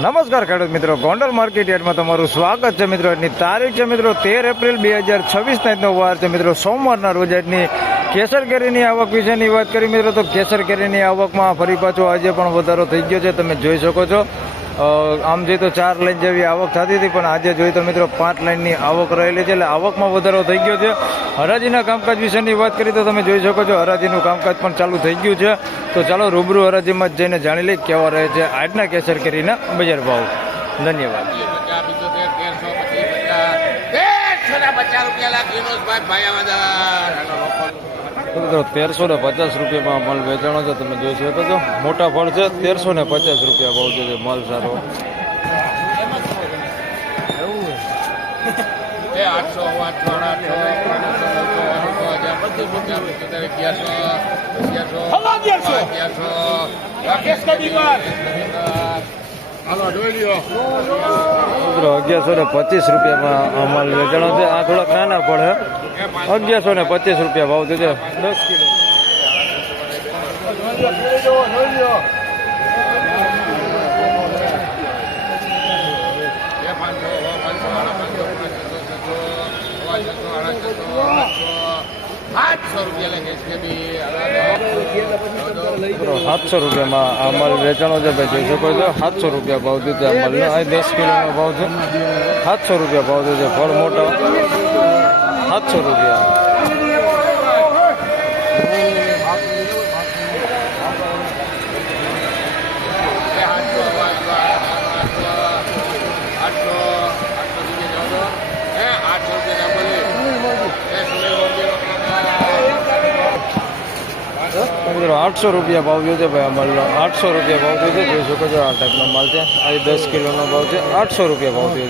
નમસ્કાર ખેડૂત મિત્રો, ગોંડલ માર્કેટ યાર્ડમાં તમારું સ્વાગત છે મિત્રો. આજની તારીખ છે મિત્રો 13 એપ્રિલ 2026 આજનો વાર છે મિત્રો સોમવારના રોજ. આજની કેસર કેરીની આવક વિશેની વાત કરી મિત્રો તો કેસર કેરીની આવકમાં ફરી પાછો આજે પણ વધારો થઈ ગયો છે. તમે જોઈ શકો છો આમ જોઈએ તો 4 લાઈન જેવી આવક થતી હતી, પણ આજે જોઈએ તો મિત્રો 5 લાઈનની આવક રહેલી છે, એટલે આવકમાં વધારો થઈ ગયો છે. હરાજીના કામકાજ વિશેની વાત કરી તો તમે જોઈ શકો છો હરાજીનું કામકાજ પણ ચાલુ થઈ ગયું છે. તો ચાલો રૂબરૂ હરાજીમાં જઈને જાણી લઈએ કેવા રહે છે આજના કેસર કેરીના બજાર ભાવ. ધન્યવાદ. 1350 રૂપિયામાં માલ વેચાણો છે. તમે જોઈ શકો છો મોટા ફળ છે. 1350 રૂપિયા ભાવ છે. માલ સારો 1125 રૂપિયામાં માલ વેચાણો છે. આ થોડાક નાના પડે 1125 રૂપિયા ભાવ છે. 10 કિલો ₹700 રૂપિયામાં આ માલ વેચાણો છે. ભાઈ જોઈ શકો છો 700 રૂપિયા ભાવ છે. આ માલનો 10 કિલોનો ભાવ છે. 700 રૂપિયા ભાવ છે. ફળ મોટા 700 રૂપિયા. ₹800 રૂપિયા ભાવ છે ભાઈ. આ માલનો 800 રૂપિયા ભાવ છે. જોઈ શકો છો આ ટાઈપનો માલ છે. આ 10 કિલોનો ભાવ છે. 800 રૂપિયા ભાવ છે.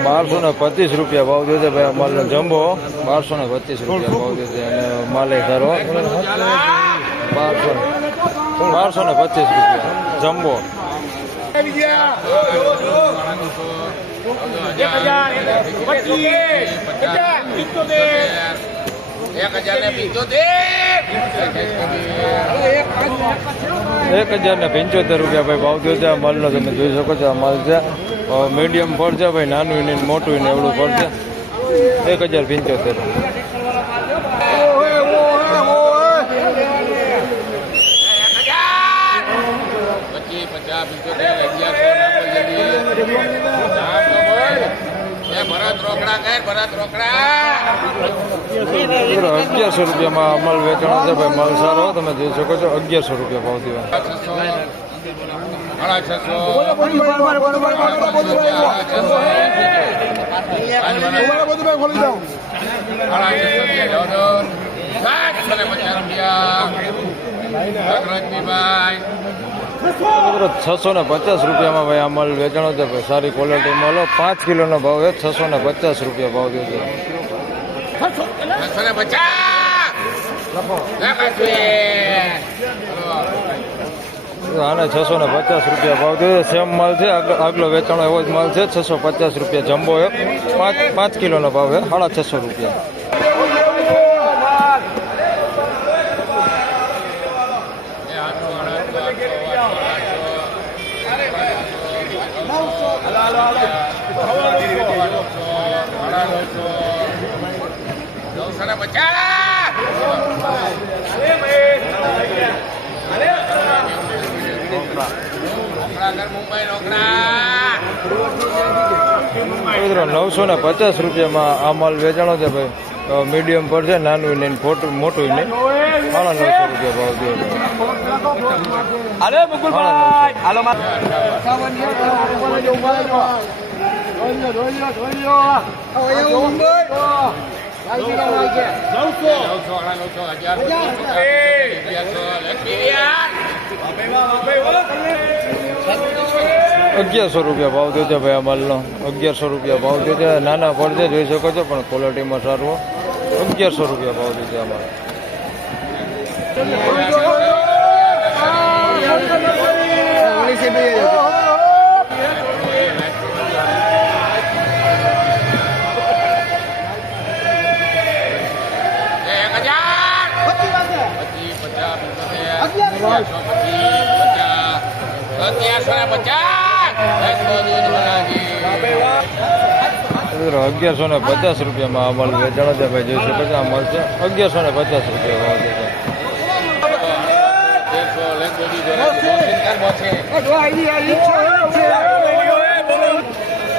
₹1225 રૂપિયા ભાવ છે ભાઈ. આ માલનો જમ્બો 1225 રૂપિયા ભાવ છે. અને માલે સારો 1225 રૂપિયા જમ્બો. ₹1075 રૂપિયા ભાઈ ભાવ થયો છે. આ માલનો તમે જોઈ શકો છો. આ માલ છે મીડિયમ ફળ છે ભાઈ. નાનું ને મોટું ને એવડું ફળ છે. 1075. ₹1100 રૂપિયામાં માલ વેચાણો છે ભાઈ. માલ સારો તમે જોઈ શકો છો. ₹1100 રૂપિયા ભાવ થયો. ₹650 રૂપિયામાં ભાઈ આ માલ વેચાણો છે ભાઈ. સારી ક્વોલિટી માલ 5 કિલોનો ભાવ છે. ₹650 રૂપિયા ભાવ થયો છે. આને 650 રૂપિયા ભાવ થયો. સેમ માલ છે. આગલો વેચાણો એવો જ માલ છે. 650 રૂપિયા જમ્બો છે. 5 કિલોનો ભાવ છે. ₹650 રૂપિયા. ₹950 રૂપિયામાં આ માલ વેચાણો છે ભાઈ. મીડિયમ પર છે. નાનું નહીં મોટું નહીં. ₹900 રૂપિયા ભાવ થયો. ₹1100 ભાવ થયો છે ભાઈ. આ માલનો ₹1100 ભાવ થયો છે. નાના ફળ છે, જોઈ શકો છો, પણ ક્વોલિટીમાં સારું. 1100 રૂપિયા ભાવ દીધો અમારે. મિત્રો 1150 રૂપિયામાં આ માલ વેચાણો છે ભાઈ, જોઈ શકો છો આ માલ છે 1150 રૂપિયા ભાવ છે.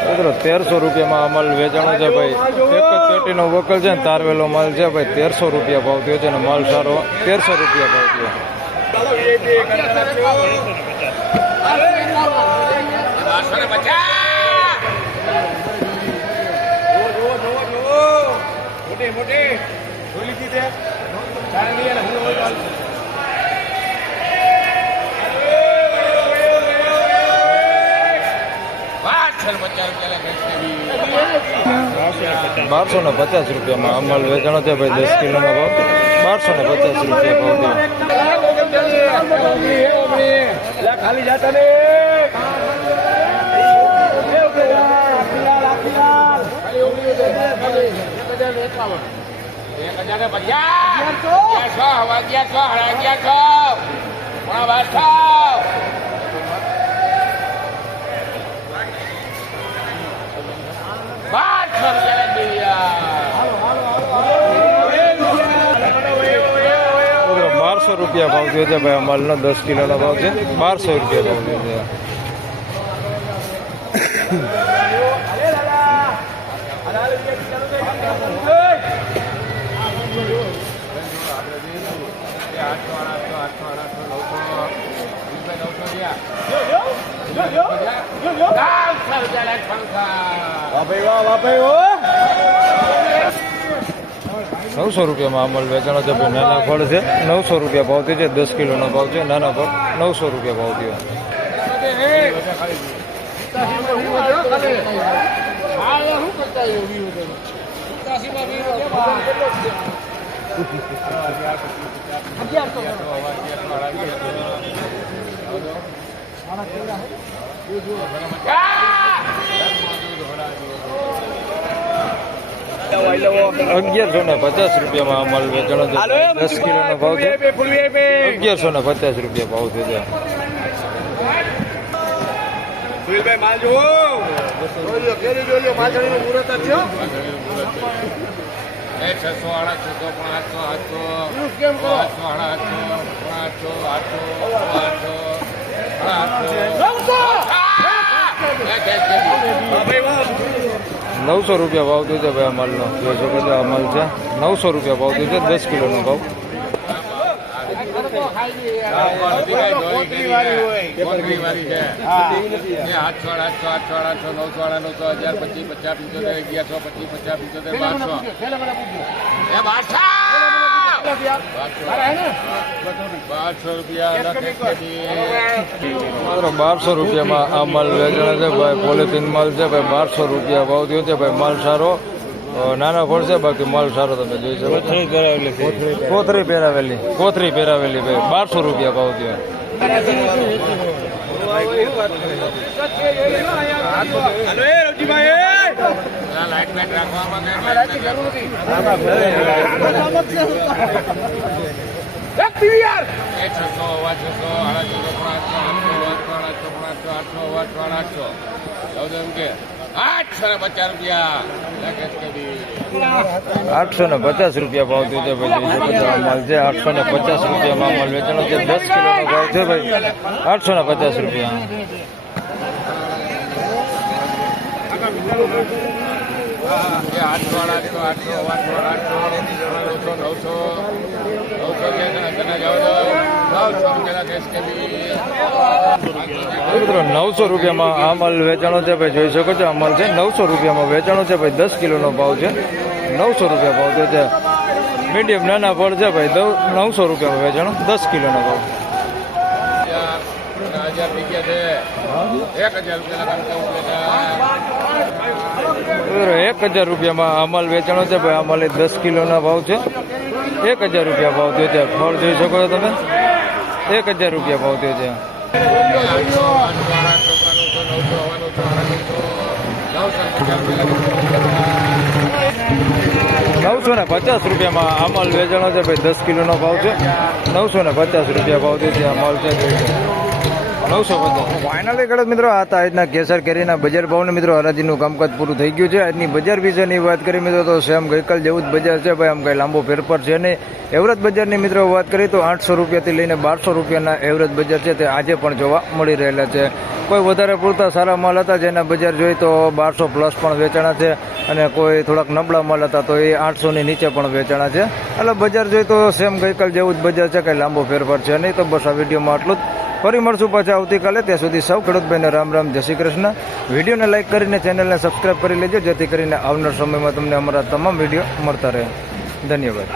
મિત્રો 1300 રૂપિયામાં આ માલ વેચાણો છે ભાઈ. એક જ પેટીનો વકલ છે ને તારવેલો માલ છે ભાઈ. 1300 રૂપિયા ભાવ થયો છે અને માલ સારો 1300 રૂપિયા ભાવ થયો. બારસો ને 50 રૂપિયામાં આ માલ વેચાણો છે ભાઈ. 10 કિલોનો ભાવ 1250 રૂપિયા ભાવ થયો. ખાલી જાતા ને ₹1200 ભાવ થયો છે ભાઈ. અમલનો 10 કિલોનો ભાવ છે. 1200 રૂપિયા ભાવ થયો છે. ₹900 રૂપિયામાં અમલ વેચાણો છે ભાઈ. નાના ફળ છે 900 રૂપિયા ભાવ થયો છે. 10 કિલોનો ભાવ છે. નાના ફળ 900 રૂપિયા ભાવ થયો. ₹1150 રૂપિયામાં અમલ વેચાણો છે. 10 કિલોનો ભાવ છે. ₹1150 રૂપિયા ભાવ થયો છે. માલ જોવો માલ મુહૂર્ત છે. 900 રૂપિયા ભાવ થયો છે ભાઈ. આ માલનો જોઈ શકો છો. આ માલ છે 900 રૂપિયા ભાવ થયો છે. 10 કિલોનો ભાવ. ₹1200 રૂપિયામાં આ માલ વેચાણ છે ભાઈ. પોલિથીન માલ છે ભાઈ. 1200 રૂપિયા ભાવ થયો છે ભાઈ. માલ સારો નાના ફળ છે. બાકી માલ સારો તમે જોઈ શકો. કોથરી પહેરાવેલી ભાઈ. 1200 રૂપિયા ભાવ થયો. ₹850 રૂપિયા ભાવ થયો છે ભાઈ. જોઈ શકો છો આ માલ છે. 850 રૂપિયામાં માલ વેચાણો છે. 10 કિલોનો ભાવ છે ભાઈ. 850 રૂપિયા. ₹900 રૂપિયામાં આ માલ વેચાણો છે ભાઈ. જોઈ શકો છો આ માલ છે 900 રૂપિયામાં વેચાણો છે ભાઈ. 10 કિલોનો ભાવ છે. 900 રૂપિયા ભાવ છે. મીડિયમ નાના ફળ છે ભાઈ. 900 રૂપિયામાં વેચાણો. 10 કિલોનો ભાવ. 1000 રૂપિયા છે. 1000 રૂપિયા 1000 રૂપિયામાં અમલ વેચાણો છે ભાઈ. અમલ 10 કિલોના ભાવ છે. 1000 રૂપિયા ભાવ થયો છે. ફળ જોઈ શકો છો તમે. 1000 રૂપિયા ભાવ થયો છે. 950 રૂપિયામાં અમલ વેચાણો છે ભાઈ. 10 કિલોનો ભાવ છે. 950 રૂપિયા ભાવ થયો છે. અમલ છે 950. ફાઇનલી ખેડૂત મિત્રો આ હતા આજના કેસર કેરીના બજાર ભાવને મિત્રો હરાજીનું કામકાજ પૂરું થઈ ગયું છે. આજની બજાર વિશેની વાત કરી મિત્રો તો સેમ ગઈકાલ જેવું જ બજાર છે ભાઈ. આમ કંઈ લાંબો ફેરફાર છે નહીં. એવરેજ બજારની મિત્રો વાત કરીએ તો 800 રૂપિયાથી લઈને 1200 રૂપિયાના એવરેજ બજાર છે તે આજે પણ જોવા મળી રહેલા છે. કોઈ વધારે પૂરતા સારા માલ હતા જેના બજાર જોઈએ તો 1200 પ્લસ પણ વેચાણા છે અને કોઈ થોડાક નબળા માલ હતા તો એ 800ની નીચે પણ વેચાણા છે. એટલે બજાર જોઈએ તો સેમ ગઈકાલ જેવું જ બજાર છે. કંઈ લાંબો ફેરફાર છે નહીં. તો બસ આ વિડીયોમાં આટલું જ. ફરી મળશું પાછા આવતીકાલે. ત્યાં સુધી સૌ ખેડૂત ભાઈને રામ રામ, જય શ્રી કૃષ્ણ. વિડીયોને લાઇક કરીને ચેનલને સબસ્ક્રાઈબ કરી લેજો જેથી કરીને આવનાર સમયમાં તમને અમારા તમામ વિડીયો મળતા રહે. ધન્યવાદ.